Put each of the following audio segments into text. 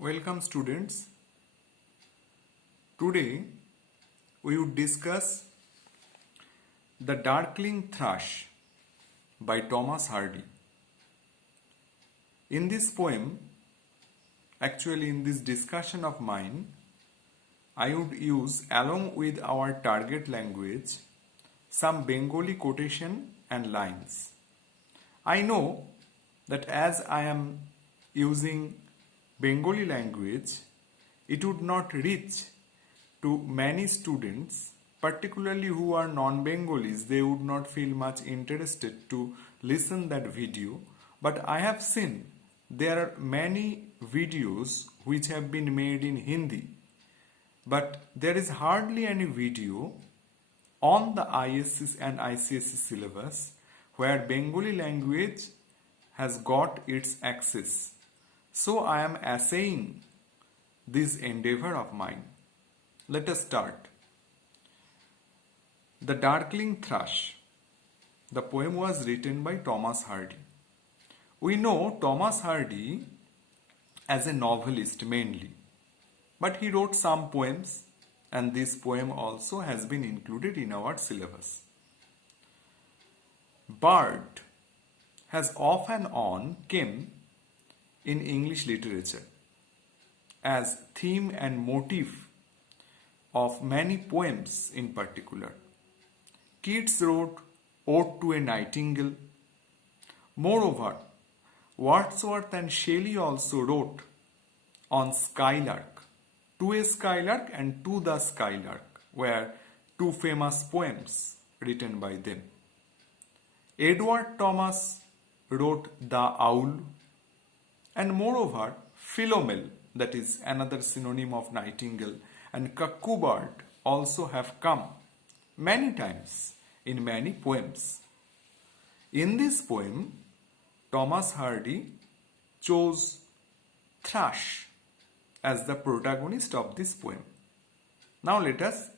Welcome students. Today we would discuss The Darkling Thrush by Thomas Hardy. In this poem, actually in this discussion of mine, I would use along with our target language some Bengali quotation and lines. I know that as I am using Bengali language, it would not reach to many students, particularly who are non-Bengalis. They would not feel much interested to listen that video. But I have seen there are many videos which have been made in Hindi. But there is hardly any video on the ISC and ICSE syllabus where Bengali language has got its access. So I am essaying this endeavor of mine. Let us start. The Darkling Thrush. The poem was written by Thomas Hardy. We know Thomas Hardy as a novelist mainly, but he wrote some poems, and this poem also has been included in our syllabus. Bird has off and on come in English literature as theme and motif of many poems in particular. Keats wrote Ode to a Nightingale. Moreover, Wordsworth and Shelley also wrote on Skylark, To a Skylark and To the Skylark were two famous poems written by them. Edward Thomas wrote The Owl, and moreover Philomel, that is another synonym of nightingale, and cuckoo bird also have come many times in many poems. In this poem, Thomas Hardy chose thrush as the protagonist of this poem. Now let us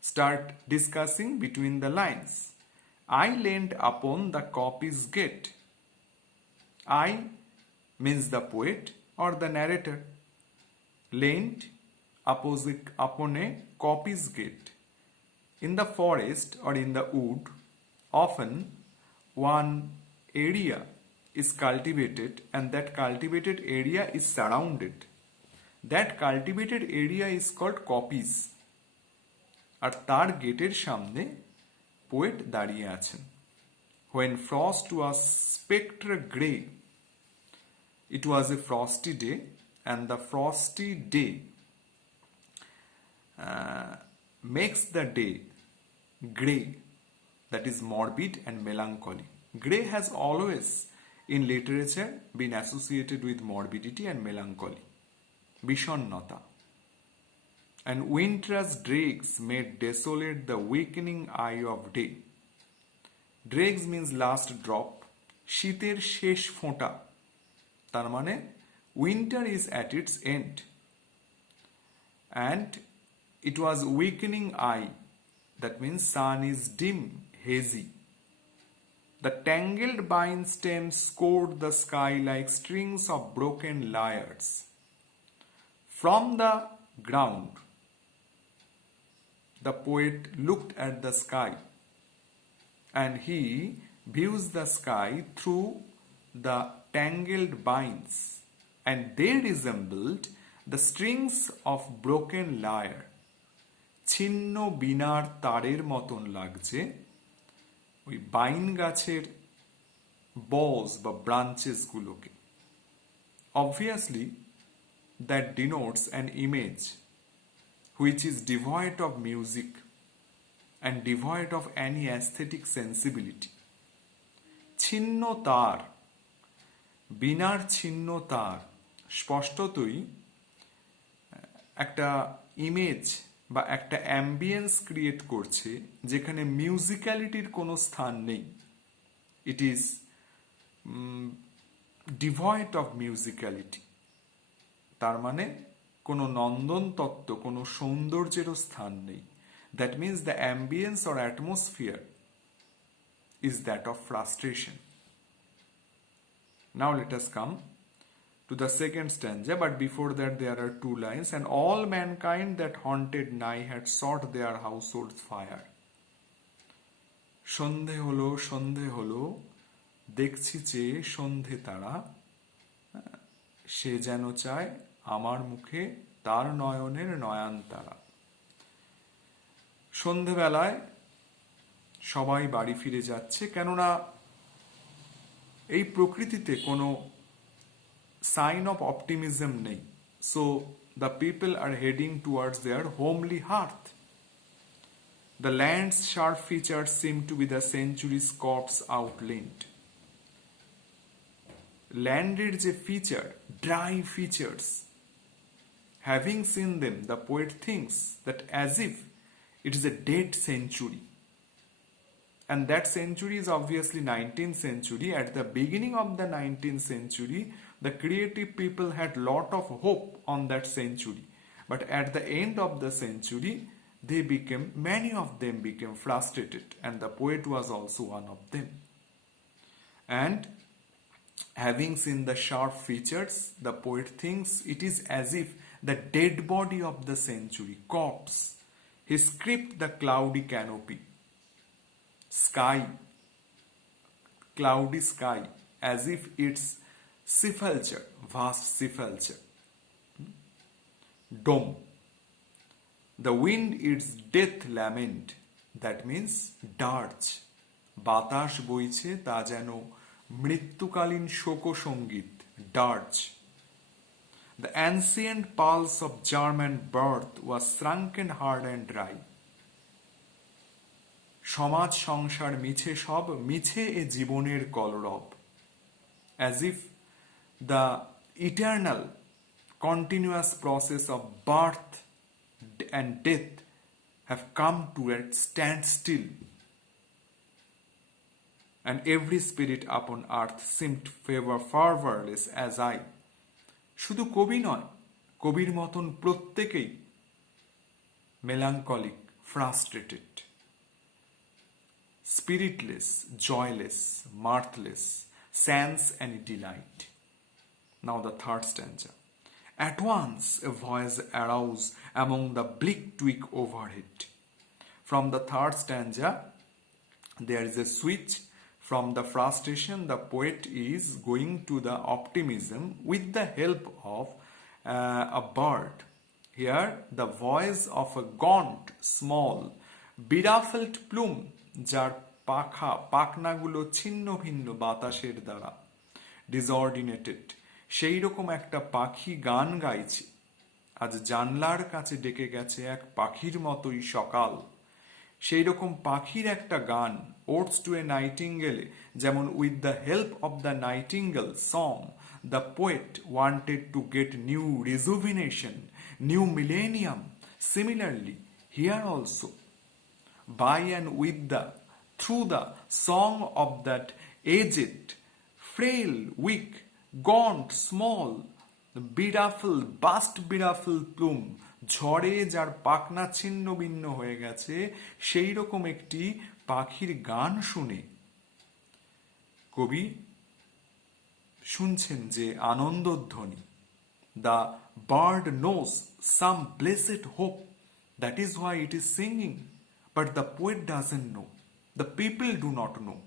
start discussing between the lines. I leaned upon the copy's gate. I means the poet or the narrator. Leaned upon a copy's gate. In the forest or in the wood, often one area is cultivated and that cultivated area is surrounded. That cultivated area is called coppies. আর তার গেটের সামনে poet দাঁড়িয়ে আছেন. When frost was spectre grey, it was a frosty day, and the frosty day makes the day grey, that is morbid and melancholy. Grey has always in literature been associated with morbidity and melancholy, বিষণ্ণতা. And winter's dregs made desolate the weakening eye of day. Dregs means last drop, শীতের শেষ ফোঁটা, তার মানে winter is at its end. And it was weakening eye, that means sun is dim, hazy. The tangled vine stems scored the sky like strings of broken lyres. From the ground, the poet looked at the sky, and he views the sky through the tangled vines, and they resembled the strings of broken lyre. ছিন্ন বিনার তারের মতন লাগছে ওই বাইন গাছের বলস বা branches গুলোকে. Obviously, that denotes an image which is devoid of music and devoid of any aesthetic sensibility. ছিন্ন তার, বিনার ছিন্ন তার স্পষ্টতই একটা ইমেজ বা একটা অ্যাম্বিয়েন্স ক্রিয়েট করছে যেখানে মিউজিক্যালিটির কোনো স্থান নেই. It is devoid of musicality. তার মানে কোনো নন্দন তত্ত্ব, কোনো সৌন্দর্যেরও স্থান নেই. That means the ambience or atmosphere is that of frustration. Now let us come to the second stanza, but before that there are two lines. And all mankind that haunted nigh had sought their household's fire. সন্ধে হলো দেখছি চেয়ে সন্ধে তারা, সে যেন চায় আমার মুখে তার নয়নের নয়নতারা। সন্ধেবেলায় সবাই বাড়ি ফিরে যাচ্ছে, কেননা এই প্রকৃতিতে কোনো সাইন অফ অপটিমিজম নেই। So the people are heading towards their homely hearth. The land's sharp features seem to be the century's corpse outlined. Landed যে feature, dry features. Having seen them, the poet thinks that as if it is a dead century. And that century is obviously 19th century. At the beginning of the 19th century, the creative people had lot of hope on that century. But at the end of the century, many of them became frustrated, and the poet was also one of them. And having seen the sharp features, the poet thinks it is as if the dead body of the century, corpse, he script the cloudy canopy, sky, cloudy sky, as if it's sepulchre, vast sepulchre, dome. The wind its death lament, that means dirge. বাতাস বইছে তা যেন মৃত্যুকালীন শোকসঙ্গীত, dirge. The ancient pulse of German birth was shrunken hard and dry. সমাজ সংসার মিছে সব, মিছে এ জীবনের কলরব। As if the eternal continuous process of birth and death have come to a standstill, and every spirit upon earth seemed fervorless as I. শুধু কবি নয়, কবির মতন প্রত্যেকেই melancholic, frustrated, spiritless, joyless, mirthless, sans any delight. Now the third stanza. At once a voice arose among the bleak twig overhead. From the third stanza, there is a switch. From the frustration, the poet is going to the optimism with the help of a bird. Here, the voice of a gaunt, small, beruffled plume, যার পাখনাগুলো ছিন্ন ভিন্ন বাতাসের দ্বারা, ডিসঅর্ডিনেটেড, সেই রকম একটা পাখি গান গাইছে। আজ জানলার কাছে ডেকে গেছে এক পাখির মতোই সকাল। সেই রকম পাখির একটা গান, ওটস টু এ নাইটিঙ্গেলে, যেমন with the help of the nightingale song the poet wanted to get new rejuvenation, new millennium. Similarly here also, by and with the, through the song of that aged, frail, weak, gaunt, small, beruffled plume, ঝড়ে যার পাখনা ছিন্ন ভিন্ন হয়ে গেছে, সেই রকম একটি পাখির গান শুনে কবি শুনছেন যে আনন্দধ্বনি। The bird knows some blessed hope, that is why it is singing. But the poet doesn't know. The people do not know.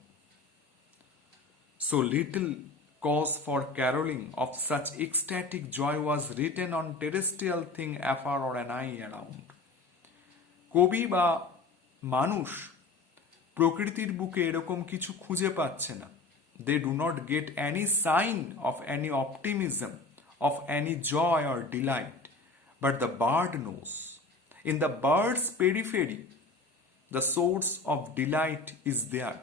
So little cause for caroling of such ecstatic joy was written on terrestrial thing afar or an eye around. কবি বা মানুষ প্রকৃতির বুকে এরকম কিছু খুঁজে পাচ্ছে না। They do not get any sign of any optimism, of any joy or delight. But the bird knows. In the bird's periphery, the source of delight is there.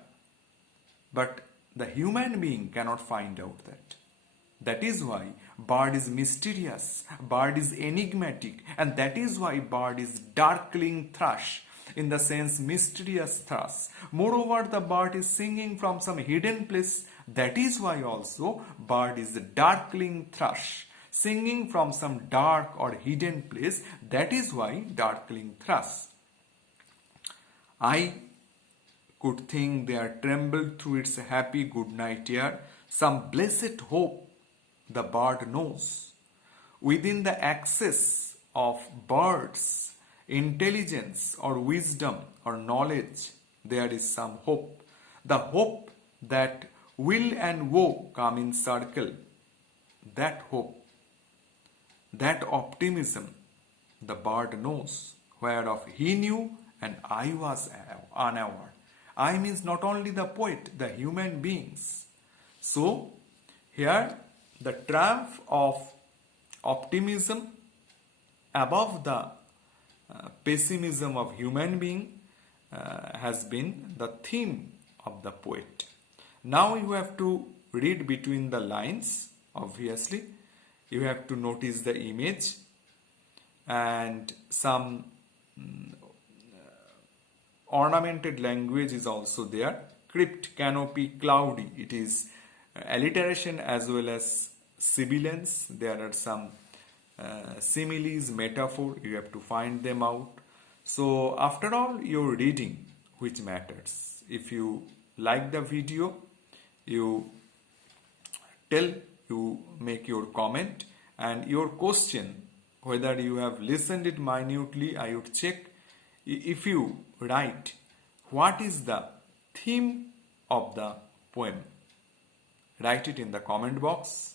But the human being cannot find out that. That is why bird is mysterious, bird is enigmatic, and that is why bird is darkling thrush, in the sense mysterious thrush. Moreover, the bird is singing from some hidden place. That is why also bird is darkling thrush, singing from some dark or hidden place. That is why darkling thrush. I could think there trembled through its happy good night air some blessed hope the bird knows. Within the access of birds' intelligence or wisdom or knowledge, there is some hope. The hope that will and woe come in circle, that hope, that optimism, the bird knows, whereof he knew and I was unaware. I means not only the poet, the human beings. So, here the triumph of optimism above the pessimism of human being has been the theme of the poet. Now you have to read between the lines, obviously. You have to notice the image and some ornamented language is also there. Crypt, canopy, cloudy. It is alliteration as well as sibilance. There are some similes, metaphor. You have to find them out. So after all, your reading which matters. If you like the video, you make your comment and your question, whether you have listened it minutely. I would check. If you write what is the theme of the poem, write it in the comment box.